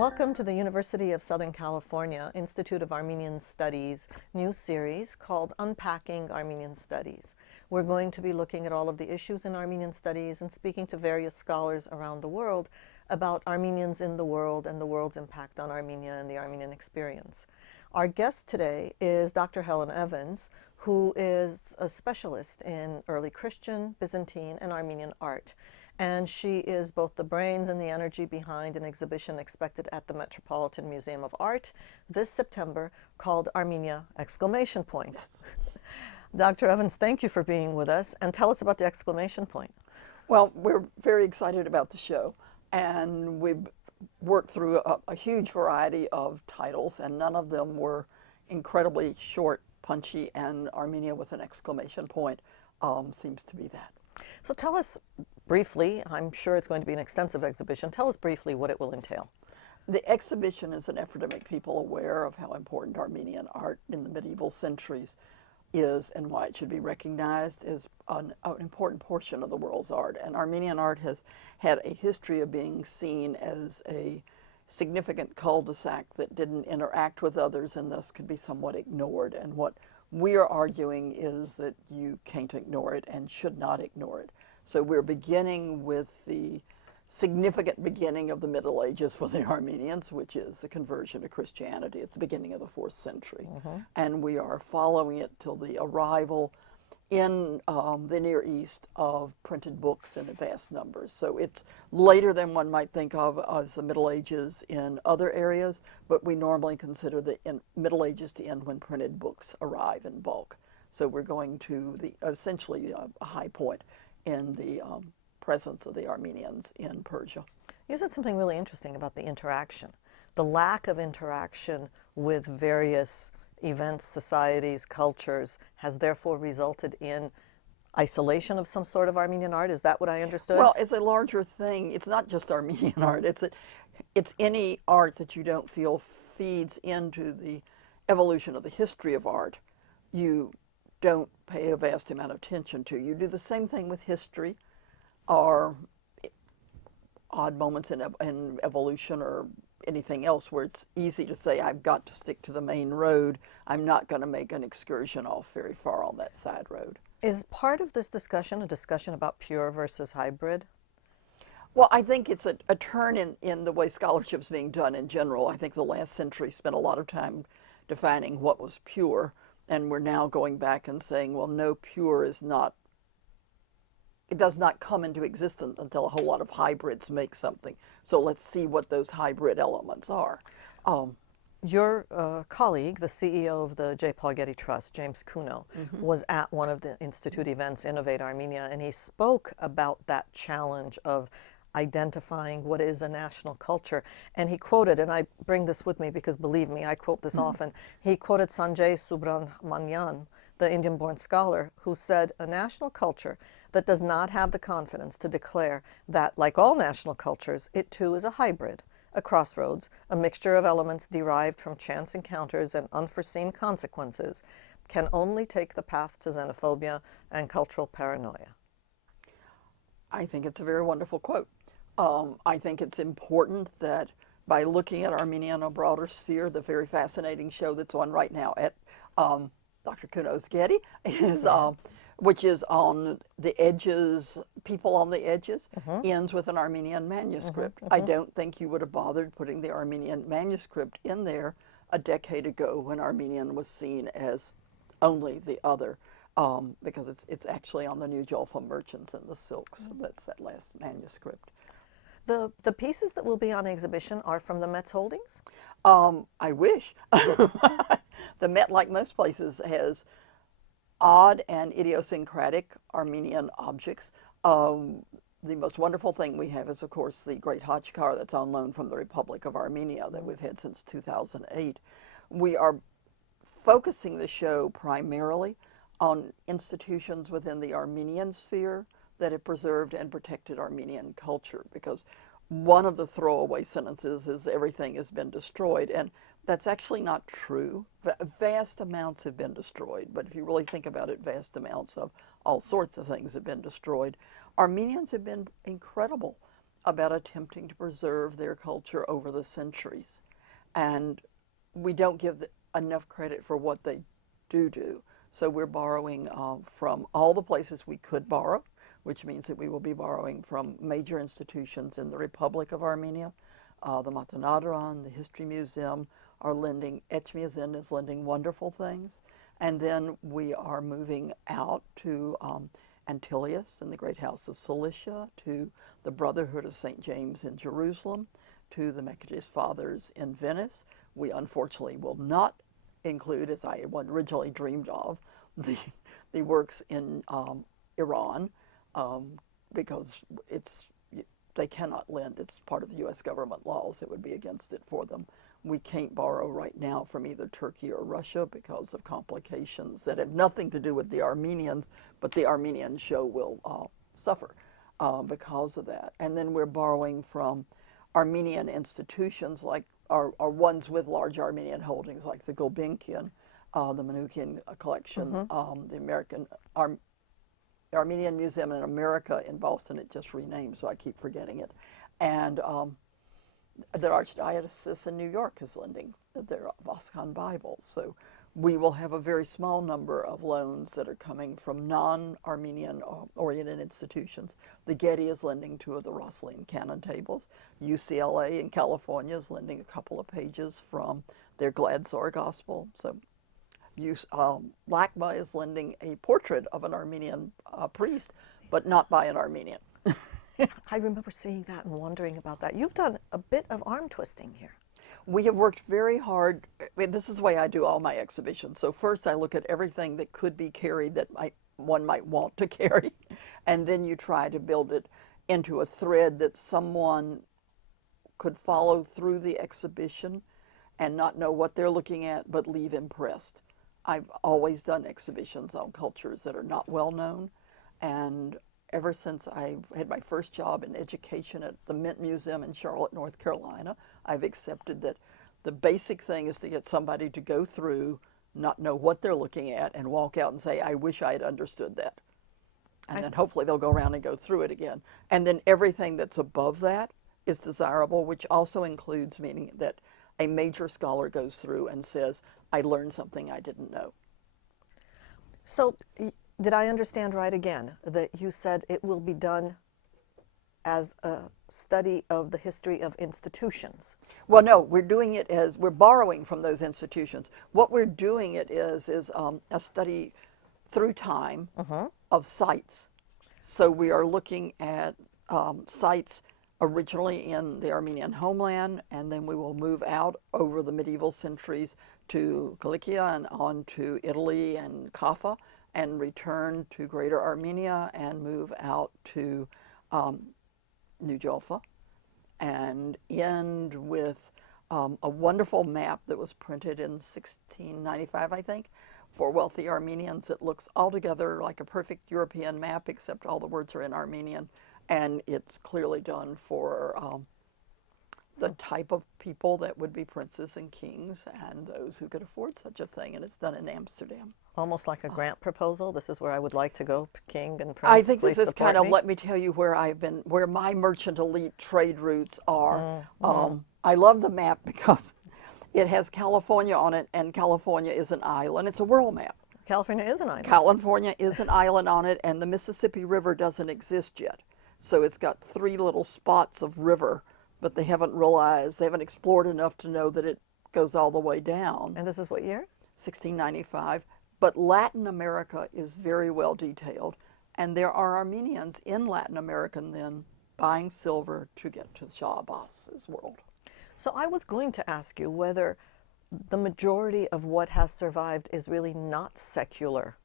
Welcome to the University of Southern California Institute of Armenian Studies new series called Unpacking Armenian Studies. We're going to be looking at all of the issues in Armenian studies and speaking to various scholars around the world about Armenians in the world and the world's impact on Armenia and the Armenian experience. Our guest today is Dr. Helen Evans, who is a specialist in early Christian, Byzantine, and Armenian art. And she is both the brains and the energy behind an exhibition expected at the Metropolitan Museum of Art this September called Armenia! Exclamation point. Dr. Evans, thank you for being with us, and tell us about the exclamation point. Well, we're very excited about the show, and we've worked through a huge variety of titles, and none of them were incredibly short, punchy, and Armenia with an exclamation point seems to be that. So tell us briefly, I'm sure it's going to be an extensive exhibition, tell us briefly what it will entail. The exhibition is an effort to make people aware of how important Armenian art in the medieval centuries is and why it should be recognized as an important portion of the world's art. And Armenian art has had a history of being seen as a significant cul-de-sac that didn't interact with others and thus could be somewhat ignored. And what we are arguing is that you can't ignore it and should not ignore it. So we're beginning with the significant beginning of the Middle Ages for the Armenians, which is the conversion to Christianity at the beginning of the 4th century. And we are following it till the arrival in the Near East of printed books in vast numbers. So it's later than one might think of as the Middle Ages in other areas, but we normally consider the Middle Ages to end when printed books arrive in bulk. So we're going to essentially a high point in the presence of the Armenians in Persia. You said something really interesting about the interaction. The lack of interaction with various events, societies, cultures has therefore resulted in isolation of some sort of Armenian art. Is that what I understood? Well, it's a larger thing. It's not just Armenian art. It's any art that you don't feel feeds into the evolution of the history of art. You don't pay a vast amount of attention to. You do the same thing with history or odd moments in evolution or anything else where it's easy to say, I've got to stick to the main road. I'm not going to make an excursion off very far on that side road. Is part of this discussion a discussion about pure versus hybrid? Well, I think it's a turn in the way scholarship's being done in general. I think the last century spent a lot of time defining what was pure, and we're now going back and saying, well, no, pure is not, it does not come into existence until a whole lot of hybrids make something. So let's see what those hybrid elements are. Your colleague, the CEO of the J. Paul Getty Trust, James Kuno, was at one of the Institute events, Innovate Armenia, and he spoke about that challenge of identifying what is a national culture. And he quoted, and I bring this with me because believe me, I quote this often, he quoted Sanjay Subramanian, the Indian-born scholar, who said, a national culture that does not have the confidence to declare that, like all national cultures, it too is a hybrid, a crossroads, a mixture of elements derived from chance encounters and unforeseen consequences, can only take the path to xenophobia and cultural paranoia. I think it's a very wonderful quote. I think it's important that by looking at Armenia in a broader sphere, the very fascinating show that's on right now at Dr. Kuno's Getty is which is on the edges, people on the edges, ends with an Armenian manuscript. I don't think you would have bothered putting the Armenian manuscript in there a decade ago when Armenian was seen as only the other, because it's actually on the New Jolfa Merchants and the Silks. That's that last manuscript. The pieces that will be on exhibition are from the Met's holdings? I wish. The Met, like most places, has odd and idiosyncratic Armenian objects. The most wonderful thing we have is, of course, the great Hajkar that's on loan from the Republic of Armenia that we've had since 2008. We are focusing the show primarily on institutions within the Armenian sphere that have preserved and protected Armenian culture, because one of the throwaway sentences is everything has been destroyed, and that's actually not true. Vast amounts have been destroyed, but if you really think about it, vast amounts of all sorts of things have been destroyed. Armenians have been incredible about attempting to preserve their culture over the centuries. And we don't give enough credit for what they do. So we're borrowing from all the places we could borrow, which means that we will be borrowing from major institutions in the Republic of Armenia. The Matanadran, the History Museum are lending, Etchmiadzin is lending wonderful things. And then we are moving out to Antilius and the Great House of Cilicia, to the Brotherhood of St. James in Jerusalem, to the Methodist Fathers in Venice. We unfortunately will not include, as I originally dreamed of, the works in Iran, because they cannot lend. It's part of the U.S. government laws. It would be against it for them. We can't borrow right now from either Turkey or Russia because of complications that have nothing to do with the Armenians, but the Armenian show will suffer because of that. And then we're borrowing from Armenian institutions, like are ones with large Armenian holdings, like the Gulbenkian, the Manukian collection, the Armenian Museum in America in Boston. It just renamed, so I keep forgetting it. And the Archdiocese in New York is lending their Voskan Bibles. So we will have a very small number of loans that are coming from non-Armenian oriented institutions. The Getty is lending 2 of the Rosslyn Canon tables. UCLA in California is lending a couple of pages from their Gladzor Gospel. So LACMA is lending a portrait of an Armenian priest, but not by an Armenian. I remember seeing that and wondering about that. You've done a bit of arm twisting here. We have worked very hard. This is the way I do all my exhibitions. So first I look at everything that could be carried that one might want to carry, and then you try to build it into a thread that someone could follow through the exhibition and not know what they're looking at, but leave impressed. I've always done exhibitions on cultures that are not well known, and ever since I had my first job in education at the Mint Museum in Charlotte, North Carolina, I've accepted that the basic thing is to get somebody to go through, not know what they're looking at, and walk out and say, I wish I had understood that. And then hopefully they'll go around and go through it again. And then everything that's above that is desirable, which also includes meaning that a major scholar goes through and says, I learned something I didn't know. So did I understand right again that you said it will be done as a study of the history of institutions? Well, no, we're doing it as, we're borrowing from those institutions. What we're doing it is a study through time of sites. So we are looking at sites originally in the Armenian homeland, and then we will move out over the medieval centuries to Cilicia and on to Italy and Kaffa, and return to Greater Armenia and move out to New Jaffa, and end with a wonderful map that was printed in 1695, I think, for wealthy Armenians. It looks altogether like a perfect European map, except all the words are in Armenian, and it's clearly done for the type of people that would be princes and kings and those who could afford such a thing, and it's done in Amsterdam. Almost like a grant proposal. This is where I would like to go, king and prince. I think please this is kind of, me. let me tell you where I've been, where my merchant elite trade routes are. I love the map because it has California on it, and California is an island. It's a world map. California is an island. California is an island on it, and the Mississippi River doesn't exist yet. So it's got 3 little spots of river, but they haven't realized, they haven't explored enough to know that it goes all the way down. And this is what year? 1695. But Latin America is very well detailed, and there are Armenians in Latin America then buying silver to get to Shah Abbas's world. So I was going to ask you whether the majority of what has survived is really not secular,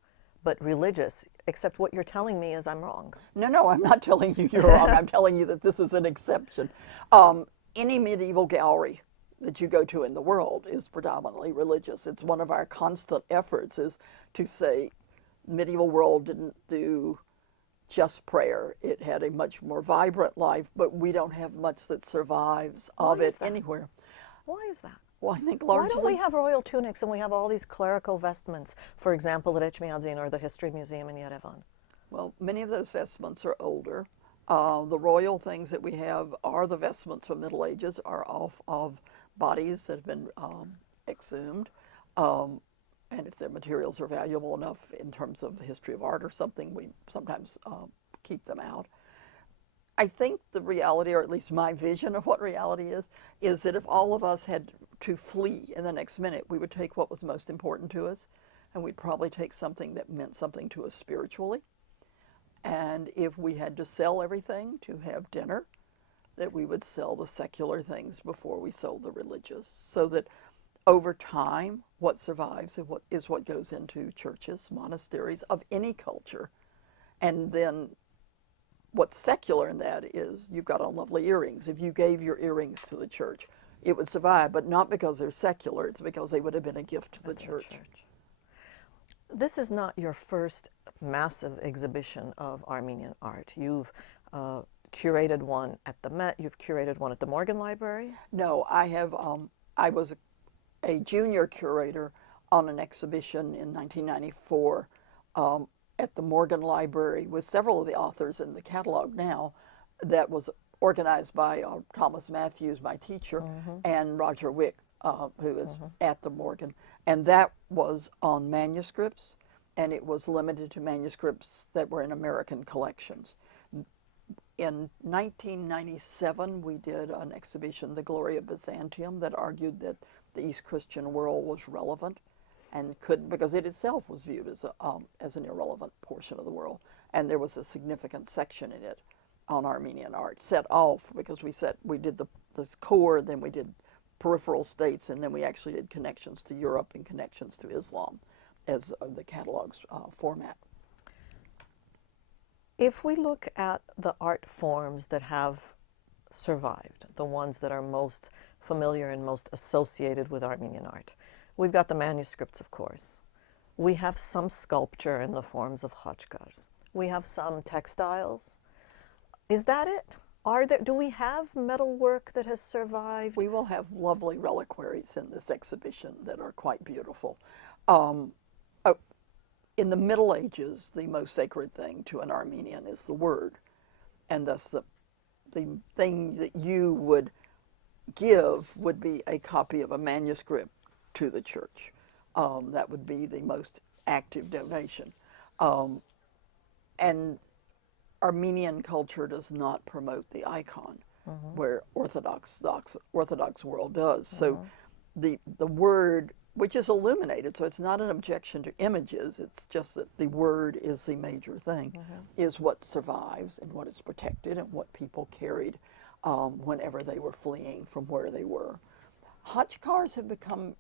but religious, except what you're telling me is I'm wrong. No, I'm not telling you you're wrong. I'm telling you that this is an exception. Any medieval gallery that you go to in the world is predominantly religious. It's one of our constant efforts is to say medieval world didn't do just prayer. It had a much more vibrant life, but we don't have much that survives of it anywhere. Why is that? Well, I think largely... Why don't we have royal tunics and we have all these clerical vestments, for example, at Etchmiadzin or the History Museum in Yerevan? Well, many of those vestments are older. The royal things that we have are the vestments from Middle Ages, are off of bodies that have been exhumed. And if their materials are valuable enough in terms of the history of art or something, we sometimes keep them out. I think the reality, or at least my vision of what reality is that if all of us had to flee in the next minute, we would take what was most important to us, and we'd probably take something that meant something to us spiritually. And if we had to sell everything to have dinner, that we would sell the secular things before we sold the religious, so that over time, what survives is what goes into churches, monasteries of any culture. And then what's secular in that is you've got on lovely earrings. If you gave your earrings to the church, it would survive, but not because they're secular, it's because they would have been a gift to the church. This is not your first massive exhibition of Armenian art. You've curated one at the Met, you've curated one at the Morgan Library? No, I have, I was a junior curator on an exhibition in 1994 at the Morgan Library with several of the authors in the catalog now, that was organized by Thomas Matthews, my teacher, and Roger Wick, who is at the Morgan. And that was on manuscripts, and it was limited to manuscripts that were in American collections. In 1997, we did an exhibition, The Glory of Byzantium, that argued that the East Christian world was relevant and couldn't, because it itself was viewed as an irrelevant portion of the world. And there was a significant section in it on Armenian art, set off because we did this core, then we did peripheral states, and then we actually did connections to Europe and connections to Islam as the catalog's format. If we look at the art forms that have survived, the ones that are most familiar and most associated with Armenian art, we've got the manuscripts, of course. We have some sculpture in the forms of khachkars. We have some textiles. Is that it? Do we have metalwork that has survived? We will have lovely reliquaries in this exhibition that are quite beautiful. In the Middle Ages, the most sacred thing to an Armenian is the word, and thus the thing that you would give would be a copy of a manuscript to the church. That would be the most active donation. And Armenian culture does not promote the icon, where Orthodox world does. So the word, which is illuminated, so it's not an objection to images, it's just that the word is the major thing, is what survives and what is protected and what people carried whenever they were fleeing from where they were. Khachkars have become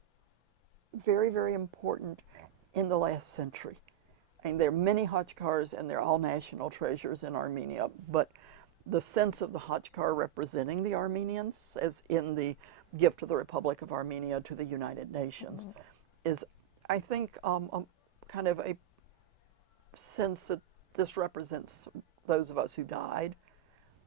very, very important in the last century. I mean, there are many khachkars and they're all national treasures in Armenia, but the sense of the khachkar representing the Armenians, as in the gift of the Republic of Armenia to the United Nations, is, I think, kind of a sense that this represents those of us who died,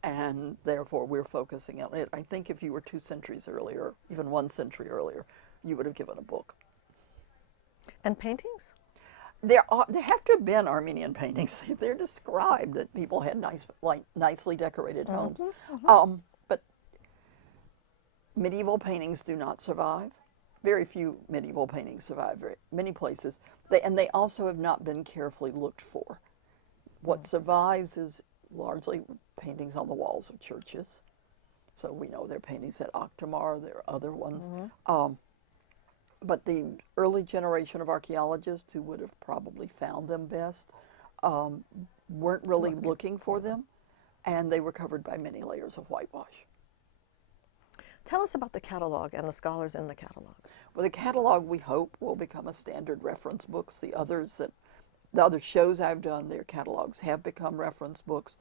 and therefore we're focusing on it. I think if you were 2 centuries earlier, even 1 century earlier, you would have given a book. And paintings? There have to have been Armenian paintings. They're described that people had nicely decorated homes. But medieval paintings do not survive. Very few medieval paintings survive many places. They also have not been carefully looked for. What survives is largely paintings on the walls of churches. So we know there are paintings at Akhtamar, there are other ones. But the early generation of archaeologists who would have probably found them best weren't really looking for them, and they were covered by many layers of whitewash. Tell us about the catalog and the scholars in the catalog. Well, the catalog, we hope, will become a standard reference books. The other shows I've done, their catalogs have become reference books.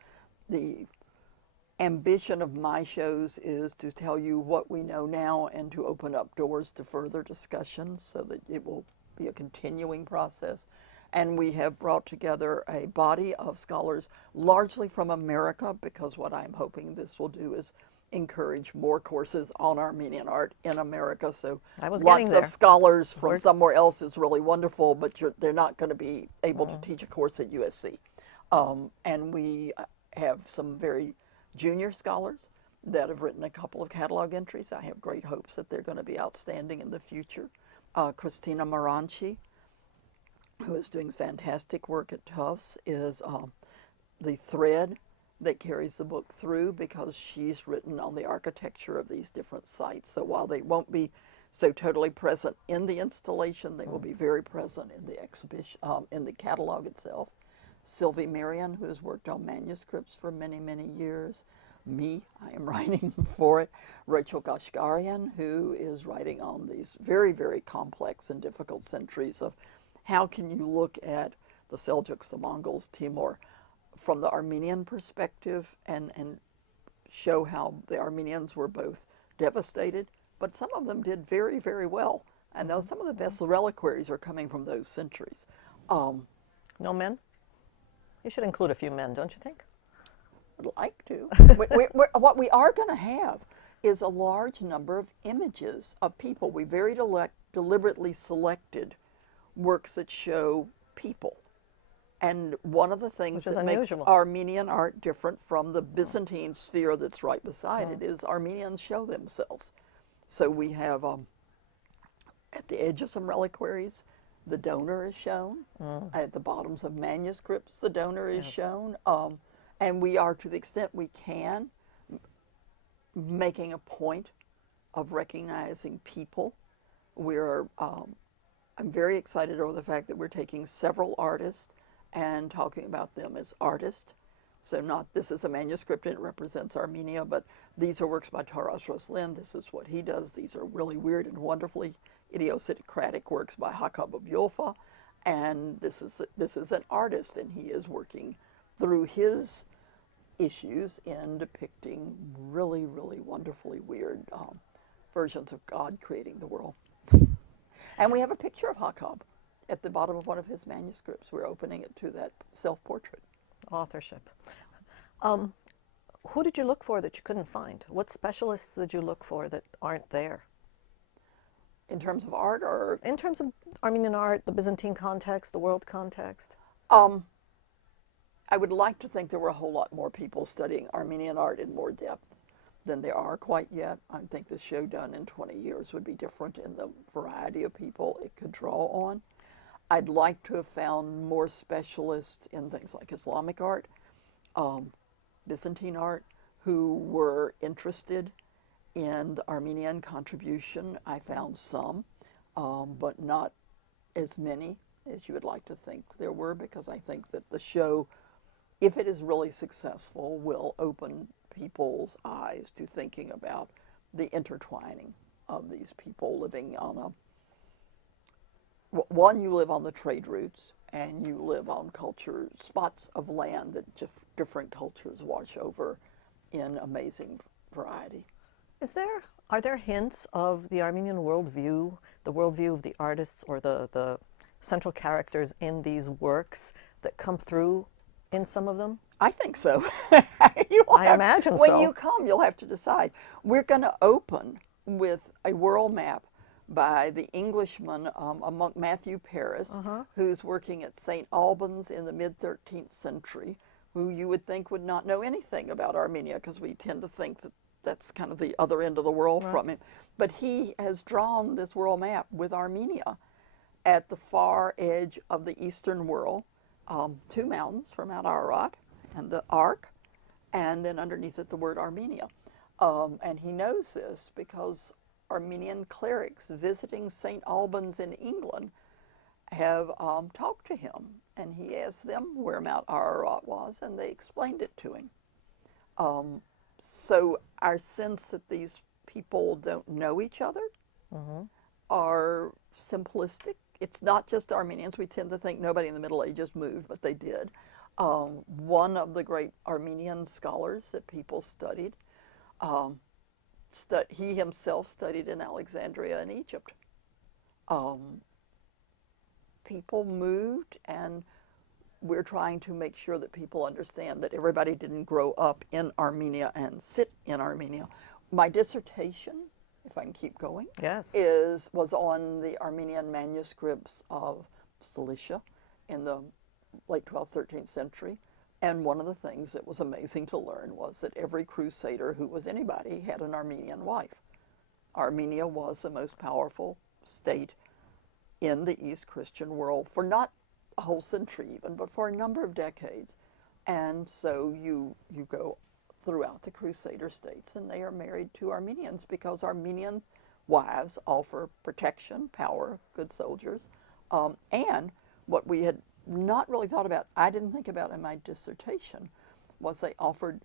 The ambition of my shows is to tell you what we know now and to open up doors to further discussions so that it will be a continuing process. And we have brought together a body of scholars, largely from America, because what I'm hoping this will do is encourage more courses on Armenian art in America. So lots of scholars from somewhere else is really wonderful, but they're not going to be able to teach a course at USC. And we have some very junior scholars that have written a couple of catalog entries. I have great hopes that they're going to be outstanding in the future. Christina Maranchi, who is doing fantastic work at Tufts, is the thread that carries the book through, because she's written on the architecture of these different sites. So while they won't be so totally present in the installation, they will be very present in the exhibition, in the catalog itself. Sylvie Marion, who has worked on manuscripts for many, many years. Me, I am writing for it. Rachel Ghazarian, who is writing on these very, very complex and difficult centuries of how can you look at the Seljuks, the Mongols, Timur, from the Armenian perspective and show how the Armenians were both devastated, but some of them did very, very well. And those, some of the best reliquaries are coming from those centuries. No men? You should include a few men, don't you think? I'd like to. What we are going to have is a large number of images of people. We very deliberately selected works that show people. And one of the things that makes Armenian art different from the Byzantine sphere that's right beside it is Armenians show themselves. So we have, at the edge of some reliquaries, the donor is shown. At the bottoms of manuscripts, the donor is shown. And we are, to the extent we can, making a point of recognizing people. We're, I'm very excited over the fact that we're taking several artists and talking about them as artists. So not, this is a manuscript and it represents Armenia, but these are works by Taras Roslin. This is what he does. These are really weird and wonderfully idiosyncratic works by Hakab of Yulfa. And this is an artist, and he is working through his issues in depicting really, really wonderfully weird versions of God creating the world. And we have a picture of Hakab at the bottom of one of his manuscripts. We're opening it to that self-portrait. Authorship. Who did you look for that you couldn't find? What specialists did you look for that aren't there? In terms of art, or? In terms of Armenian art, the Byzantine context, the world context. I would like to think there were a whole lot more people studying Armenian art in more depth than there are quite yet. I think the show done in 20 years would be different in the variety of people it could draw on. I'd like to have found more specialists in things like Islamic art, Byzantine art, who were interested in the Armenian contribution. I found some, but not as many as you would like to think there were, because I think that the show, if it is really successful, will open people's eyes to thinking about the intertwining of these people living on a, one, you live on the trade routes, and you live on culture, spots of land that just different cultures wash over in amazing variety. Are there hints of the Armenian worldview, the worldview of the artists or the central characters in these works that come through in some of them? I think so. I imagine so. When you come, you'll have to decide. We're going to open with a world map by the Englishman, a monk, Matthew Paris, who's working at St. Albans in the mid-13th century, who you would think would not know anything about Armenia, because we tend to think that that's kind of the other end of the world from him. But he has drawn this world map with Armenia at the far edge of the eastern world, two mountains from Mount Ararat and the Arc, and then underneath it the word Armenia. And he knows this because Armenian clerics visiting St. Albans in England have talked to him, and he asked them where Mount Ararat was, and they explained it to him. So our sense that these people don't know each other are simplistic. It's not just Armenians. We tend to think nobody in the Middle Ages moved, but they did. One of the great Armenian scholars that people studied, he himself studied in Alexandria in Egypt. People moved, and we're trying to make sure that people understand that everybody didn't grow up in Armenia and sit in Armenia. My dissertation, if I can keep going, was on the Armenian manuscripts of Cilicia in the late 12th, 13th century. And one of the things that was amazing to learn was that every crusader who was anybody had an Armenian wife. Armenia was the most powerful state in the East Christian world for not a whole century even, but for a number of decades. And so you go throughout the crusader states and they are married to Armenians because Armenian wives offer protection, power, good soldiers, and what we had not really thought about, I didn't think about in my dissertation, was they offered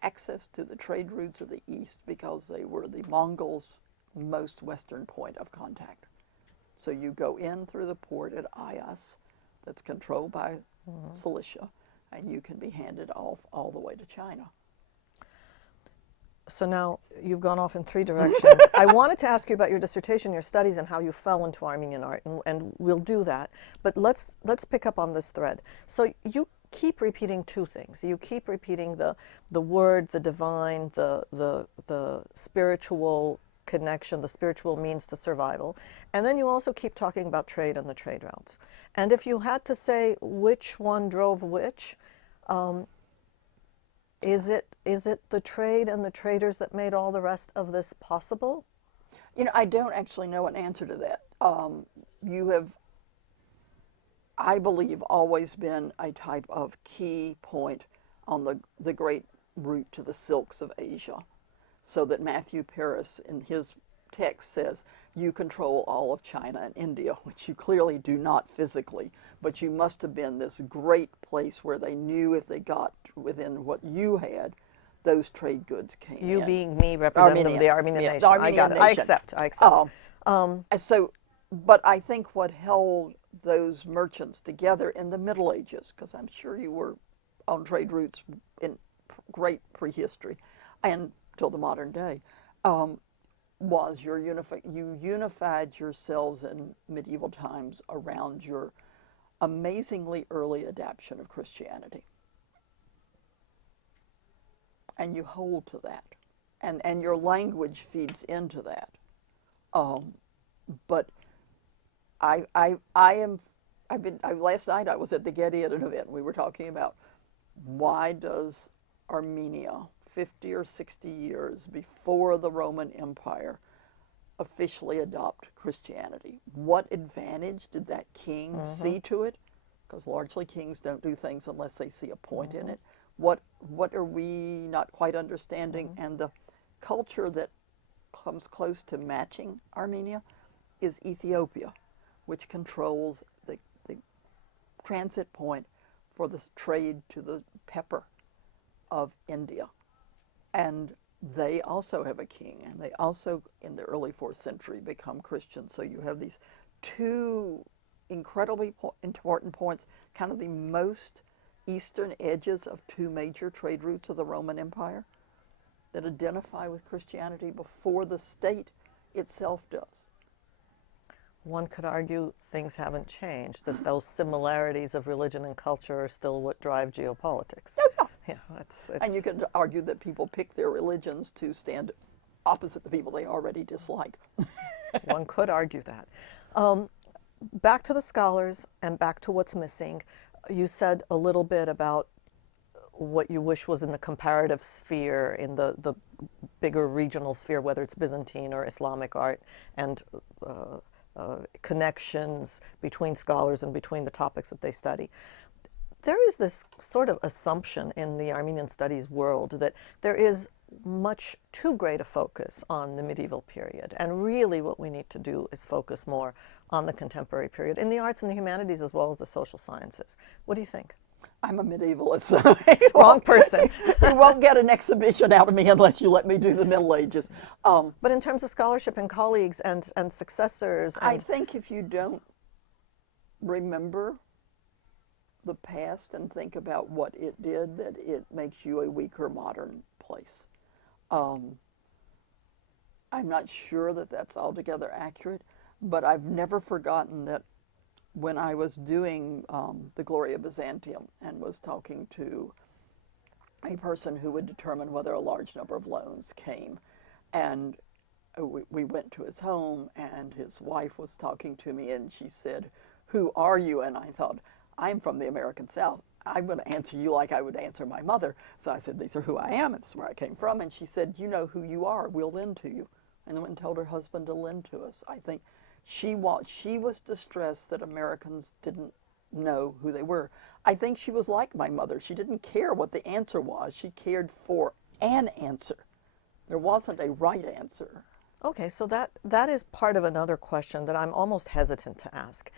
access to the trade routes of the East because they were the Mongols' most western point of contact. So you go in through the port at Ayas, that's controlled by Cilicia, and you can be handed off all the way to China. So now you've gone off in 3 directions. I wanted to ask you about your dissertation, your studies, and how you fell into Armenian art, and we'll do that. But let's pick up on this thread. So you keep repeating 2 things. You keep repeating the word, the divine, the spiritual connection, the spiritual means to survival. And then you also keep talking about trade and the trade routes. And if you had to say which one drove which, is it the trade and the traders that made all the rest of this possible? You know, I don't actually know an answer to that. You have, I believe, always been a type of key point on the great route to the silks of Asia, so that Matthew Paris in his text says, you control all of China and India, which you clearly do not physically, but you must have been this great place where they knew if they got within what you had, those trade goods came in. You being me, representative of the Armenian nation. I got it. I accept. But I think what held those merchants together in the Middle Ages, because I'm sure you were on trade routes in great prehistory and till the modern day, was you unified yourselves in medieval times around your amazingly early adoption of Christianity. And you hold to that. And your language feeds into that. But last night I was at the Getty at an event. We were talking about why does Armenia, 50 or 60 years before the Roman Empire, officially adopt Christianity? What advantage did that king see to it? Because largely kings don't do things unless they see a point in it. What are we not quite understanding? And the culture that comes close to matching Armenia is Ethiopia, which controls the transit point for the trade to the pepper of India. And they also have a king, and they also, in the early 4th century, become Christian. So you have these 2 incredibly important points, kind of the most eastern edges of 2 major trade routes of the Roman Empire that identify with Christianity before the state itself does. One could argue things haven't changed, that those similarities of religion and culture are still what drive geopolitics. Yeah, it's and you could argue that people pick their religions to stand opposite the people they already dislike. One could argue that. Back to the scholars and back to what's missing. You said a little bit about what you wish was in the comparative sphere, in the bigger regional sphere, whether it's Byzantine or Islamic art, and connections between scholars and between the topics that they study. There is this sort of assumption in the Armenian studies world that there is much too great a focus on the medieval period, and really what we need to do is focus more on the contemporary period in the arts and the humanities as well as the social sciences. What do you think? I'm a medievalist. Wrong person. You won't get an exhibition out of me unless you let me do the Middle Ages. But in terms of scholarship and colleagues and successors, I think if you don't remember the past and think about what it did, that it makes you a weaker modern place. I'm not sure that that's altogether accurate, but I've never forgotten that when I was doing the Glory of Byzantium and was talking to a person who would determine whether a large number of loans came, and we went to his home, and his wife was talking to me, and she said, "Who are you?" And I thought, I'm from the American South. I'm going to answer you like I would answer my mother. So I said, these are who I am, and this is where I came from. And she said, you know who you are, we'll lend to you. And then went and told her husband to lend to us. I think she was distressed that Americans didn't know who they were. I think she was like my mother. She didn't care what the answer was. She cared for an answer. There wasn't a right answer. Okay, so that is part of another question that I'm almost hesitant to ask.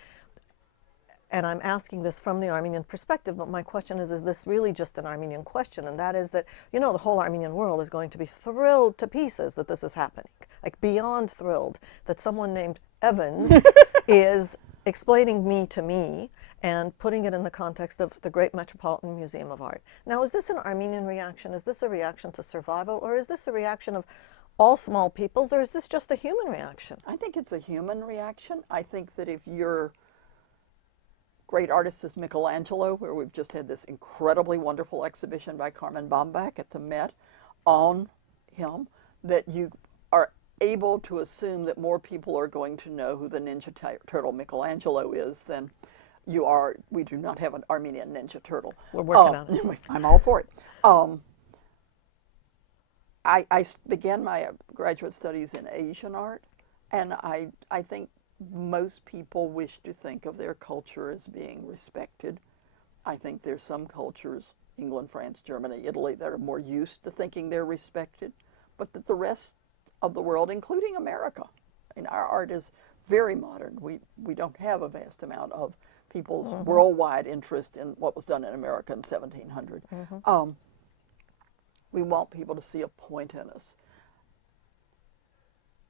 And I'm asking this from the Armenian perspective, but my question is this really just an Armenian question? And that is that, you know, the whole Armenian world is going to be thrilled to pieces that this is happening. Like beyond thrilled that someone named Evans is explaining me to me and putting it in the context of the great Metropolitan Museum of Art. Now, is this an Armenian reaction? Is this a reaction to survival? Or is this a reaction of all small peoples? Or is this just a human reaction? I think it's a human reaction. I think that if you're great artist is Michelangelo, where we've just had this incredibly wonderful exhibition by Carmen Baumbach at the Met on him, that you are able to assume that more people are going to know who the Ninja Turtle Michelangelo is than you are. We do not have an Armenian Ninja Turtle. We're working on it. I'm all for it. I began my graduate studies in Asian art, and I think most people wish to think of their culture as being respected. I think there's some cultures, England, France, Germany, Italy, that are more used to thinking they're respected, but that the rest of the world, including America, and our art is very modern. We don't have a vast amount of people's worldwide interest in what was done in America in 1700. We want people to see a point in us.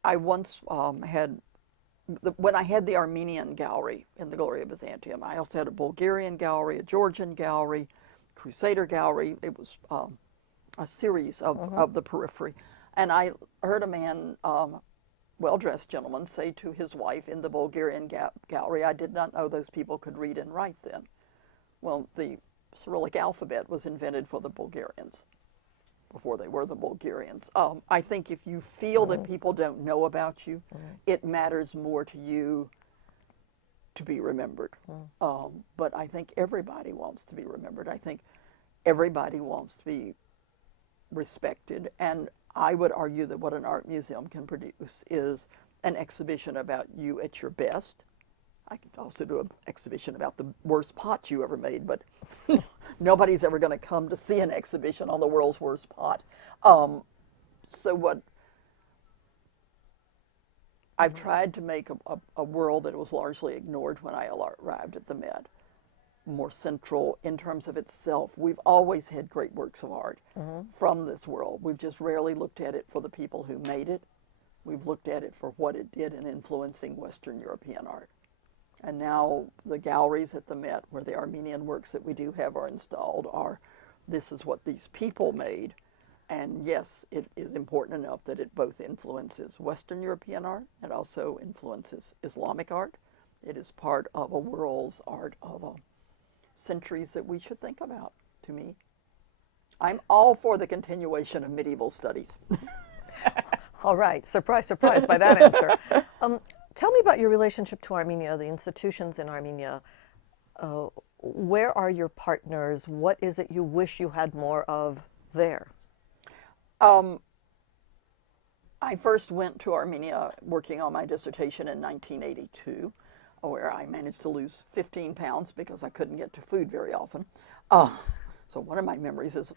I once when I had the Armenian gallery in the Gallery of Byzantium, I also had a Bulgarian gallery, a Georgian gallery, Crusader gallery. It was a series of the periphery. And I heard a man, well-dressed gentleman, say to his wife in the Bulgarian gallery, I did not know those people could read and write then. Well, the Cyrillic alphabet was invented for the Bulgarians before they were the Bulgarians. I think if you feel that people don't know about you, it matters more to you to be remembered. But I think everybody wants to be remembered. I think everybody wants to be respected. And I would argue that what an art museum can produce is an exhibition about you at your best. I could also do an exhibition about the worst pot you ever made, but nobody's ever going to come to see an exhibition on the world's worst pot. So what I've tried to make a world that was largely ignored when I arrived at the Met more central in terms of itself. We've always had great works of art from this world. We've just rarely looked at it for the people who made it. We've looked at it for what it did in influencing Western European art. And now the galleries at the Met, where the Armenian works that we do have are installed, this is what these people made. And yes, it is important enough that it both influences Western European art, it also influences Islamic art. It is part of a world's art of centuries that we should think about, to me. I'm all for the continuation of medieval studies. All right, surprise, surprise by that answer. Tell me about your relationship to Armenia, the institutions in Armenia. Where are your partners? What is it you wish you had more of there? I first went to Armenia working on my dissertation in 1982, where I managed to lose 15 pounds because I couldn't get to food very often. So one of my memories is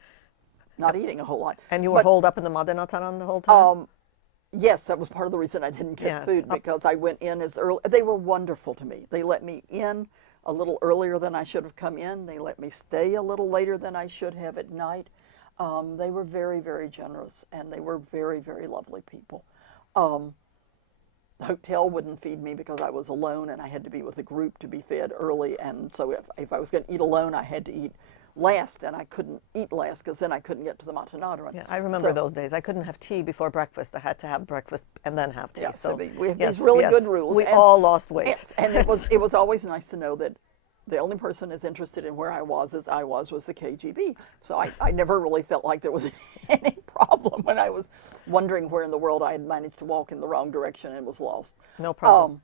not eating a whole lot. And you were holed up in the Madenataran the whole time? Yes, that was part of the reason I didn't get food, because I went in as early. They were wonderful to me. They let me in a little earlier than I should have come in. They let me stay a little later than I should have at night. They were very, very generous, and they were very, very lovely people. The hotel wouldn't feed me because I was alone, and I had to be with a group to be fed early. And so if I was going to eat alone, I had to eat last, and I couldn't eat last because then I couldn't get to the Matenadaran. Yeah, I remember those days. I couldn't have tea before breakfast. I had to have breakfast and then have tea. Yeah, so we have these really good rules. We all lost weight. And it was always nice to know that the only person as interested in where I was as I was the KGB. So I never really felt like there was any problem when I was wondering where in the world I had managed to walk in the wrong direction and was lost. No problem.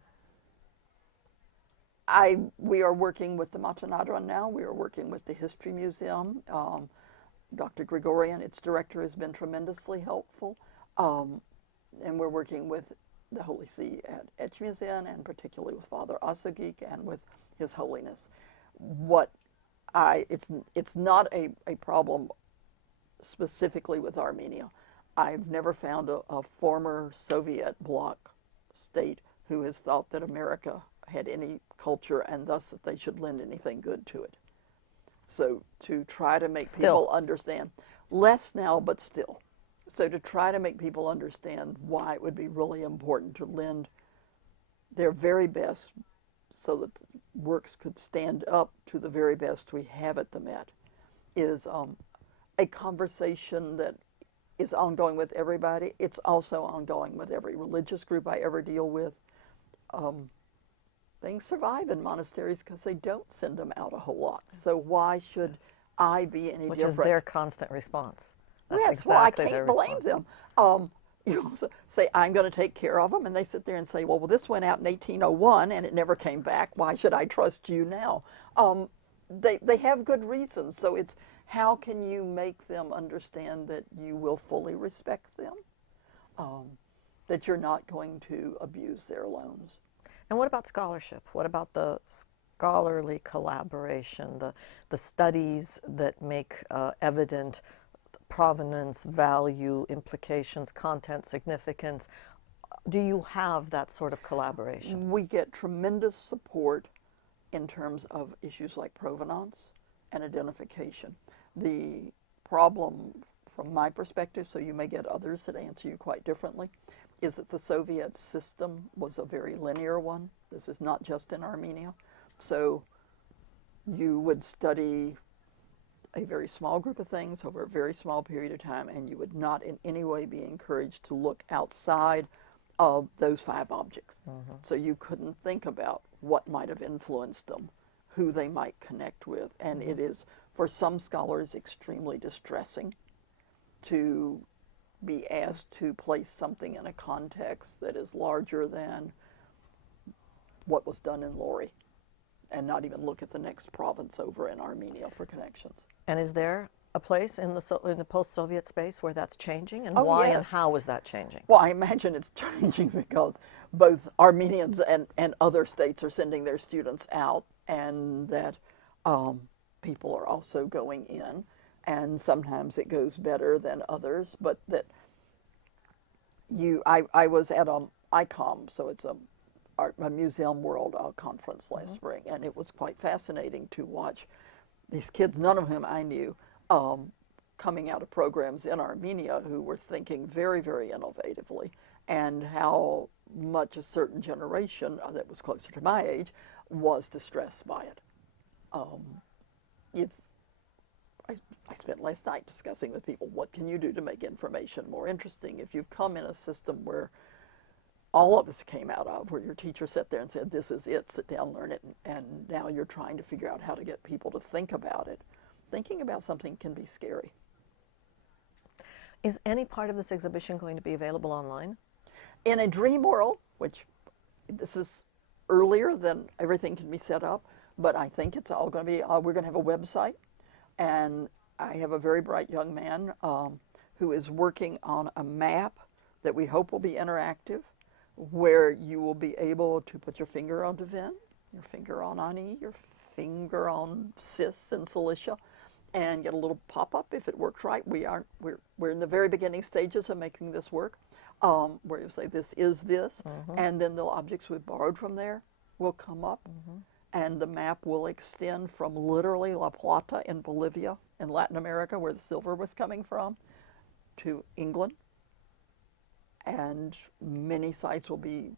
We are working with the Matanadran now. We are working with the History Museum. Dr. Ghazarian, its director, has been tremendously helpful. And we're working with the Holy See at Etchmuseum, and particularly with Father Asagik and with His Holiness. It's not a problem specifically with Armenia. I've never found a former Soviet bloc state who has thought that America had any culture and thus that they should lend anything good to it. So to try to make people understand, less now, but still. So to try to make people understand why it would be really important to lend their very best so that the works could stand up to the very best we have at the Met is a conversation that is ongoing with everybody. It's also ongoing with every religious group I ever deal with. Things survive in monasteries because they don't send them out a whole lot. So why should I be any different? Which is their constant response. That's yes, exactly well, I can't blame them. You know, say, I'm going to take care of them, and they sit there and say, well, this went out in 1801 and it never came back. Why should I trust you now? They have good reasons. So it's how can you make them understand that you will fully respect them, that you're not going to abuse their loans. And what about scholarship? What about the scholarly collaboration, the studies that make evident provenance, value, implications, content, significance? Do you have that sort of collaboration? We get tremendous support in terms of issues like provenance and identification. The problem from my perspective, so you may get others that answer you quite differently, is that the Soviet system was a very linear one. This is not just in Armenia. So you would study a very small group of things over a very small period of time, and you would not in any way be encouraged to look outside of those 5 objects. Mm-hmm. So you couldn't think about what might have influenced them, who they might connect with. And mm-hmm. It is, for some scholars, extremely distressing to be asked to place something in a context that is larger than what was done in Lori, and not even look at the next province over in Armenia for connections. And is there a place in the post-Soviet space where that's changing, and oh, why yes. and how is that changing? Well, I imagine it's changing because both Armenians and other states are sending their students out, and that people are also going in, and sometimes it goes better than others, but that I was at ICOM, so it's a Museum World conference last spring, and it was quite fascinating to watch these kids, none of whom I knew, coming out of programs in Armenia who were thinking very, very innovatively, and how much a certain generation that was closer to my age was distressed by it. I spent last night discussing with people, what can you do to make information more interesting? If you've come in a system where all of us came out of, where your teacher sat there and said, this is it, sit down, learn it, and now you're trying to figure out how to get people to think about it. Thinking about something can be scary. Is any part of this exhibition going to be available online? In a dream world, which this is earlier than everything can be set up, but I think it's all going to be, we're going to have a website, and I have a very bright young man who is working on a map that we hope will be interactive, where you will be able to put your finger on Devin, your finger on Ani, your finger on Sis and Cilicia, and get a little pop-up if it works right. We're in the very beginning stages of making this work, where you say this is this, and then the objects we've borrowed from there will come up, and the map will extend from literally La Plata in Bolivia, in Latin America, where the silver was coming from, to England. And many sites will be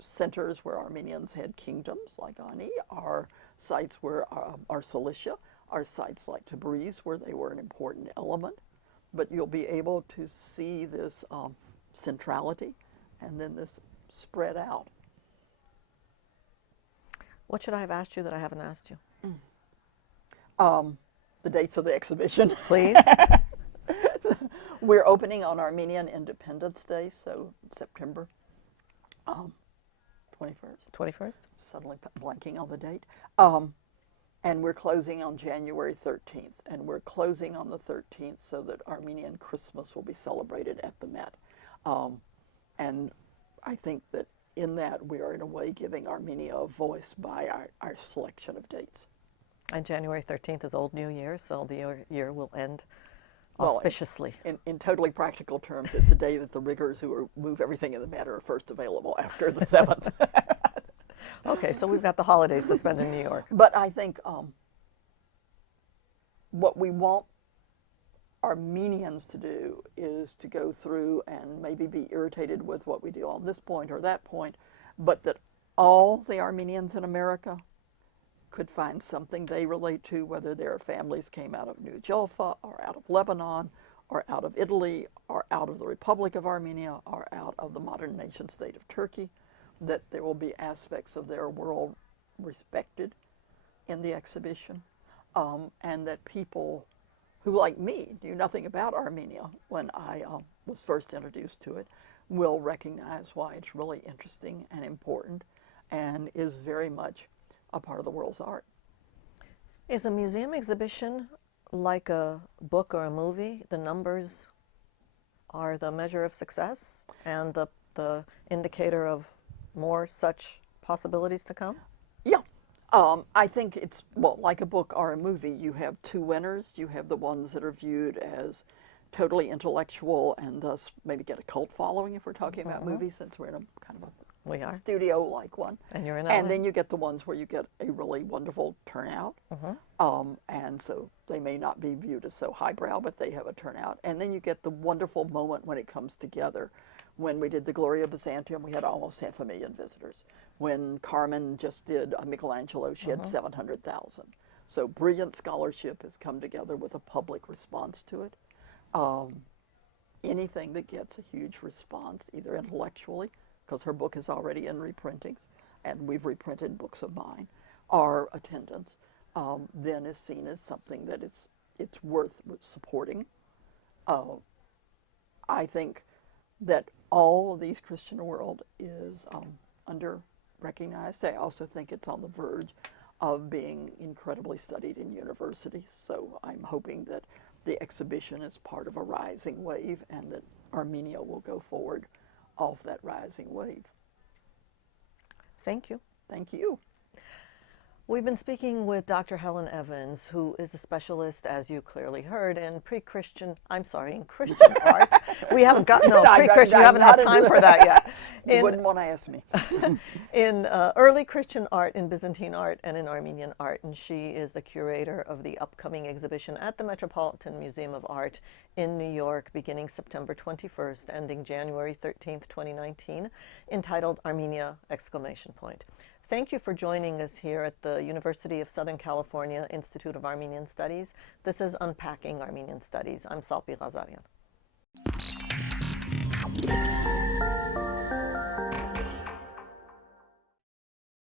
centers where Armenians had kingdoms, like Ani, are sites where are Cilicia, are sites like Tabriz, where they were an important element. But you'll be able to see this centrality and then this spread out. What should I have asked you that I haven't asked you? The dates of the exhibition. Please. We're opening on Armenian Independence Day, so September 21st. 21st? Suddenly blanking on the date. And we're closing on January 13th. And we're closing on the 13th so that Armenian Christmas will be celebrated at the Met. And I think that in that we are in a way giving Armenia a voice by our selection of dates. And January 13th is Old New Year, so the year will end auspiciously. In totally practical terms, it's the day that the riggers who move everything in the Met are first available after the 7th. Okay, so we've got the holidays to spend in New York. But I think what we want Armenians to do is to go through and maybe be irritated with what we do on this point or that point, but that all the Armenians in America could find something they relate to, whether their families came out of New Jaffa or out of Lebanon or out of Italy or out of the Republic of Armenia or out of the modern nation state of Turkey, that there will be aspects of their world respected in the exhibition, and that people who, like me, knew nothing about Armenia when I was first introduced to it, will recognize why it's really interesting and important and is very much a part of the world's art. Is a museum exhibition like a book or a movie? The numbers are the measure of success and the indicator of more such possibilities to come? Yeah. I think it's, well, like a book or a movie, you have two winners. You have the ones that are viewed as totally intellectual and thus maybe get a cult following if we're talking about movies, since we're in a kind of a studio-like one. And you're in And then you get the ones where you get a really wonderful turnout. And so they may not be viewed as so highbrow, but they have a turnout. And then you get the wonderful moment when it comes together. When we did the Gloria Byzantium, we had almost 500,000 visitors. When Carmen just did Michelangelo, she had 700,000. So brilliant scholarship has come together with a public response to it. Anything that gets a huge response, either intellectually, because her book is already in reprintings, and we've reprinted books of mine, or attendance, then is seen as something that it's worth supporting. I think that all of these Christian world is under-recognized. I also think it's on the verge of being incredibly studied in universities. So I'm hoping that the exhibition is part of a rising wave and that Armenia will go forward off that rising wave. Thank you. Thank you. We've been speaking with Dr. Helen Evans, who is a specialist, as you clearly heard, in Christian art. We haven't gotten, pre-Christian, you haven't had time for that yet. You wouldn't want to ask me. In early Christian art, in Byzantine art, and in Armenian art. And she is the curator of the upcoming exhibition at the Metropolitan Museum of Art in New York, beginning September 21st, ending January 13th, 2019, entitled Armenia! Thank you for joining us here at the University of Southern California Institute of Armenian Studies. This is Unpacking Armenian Studies. I'm Salpi Ghazarian.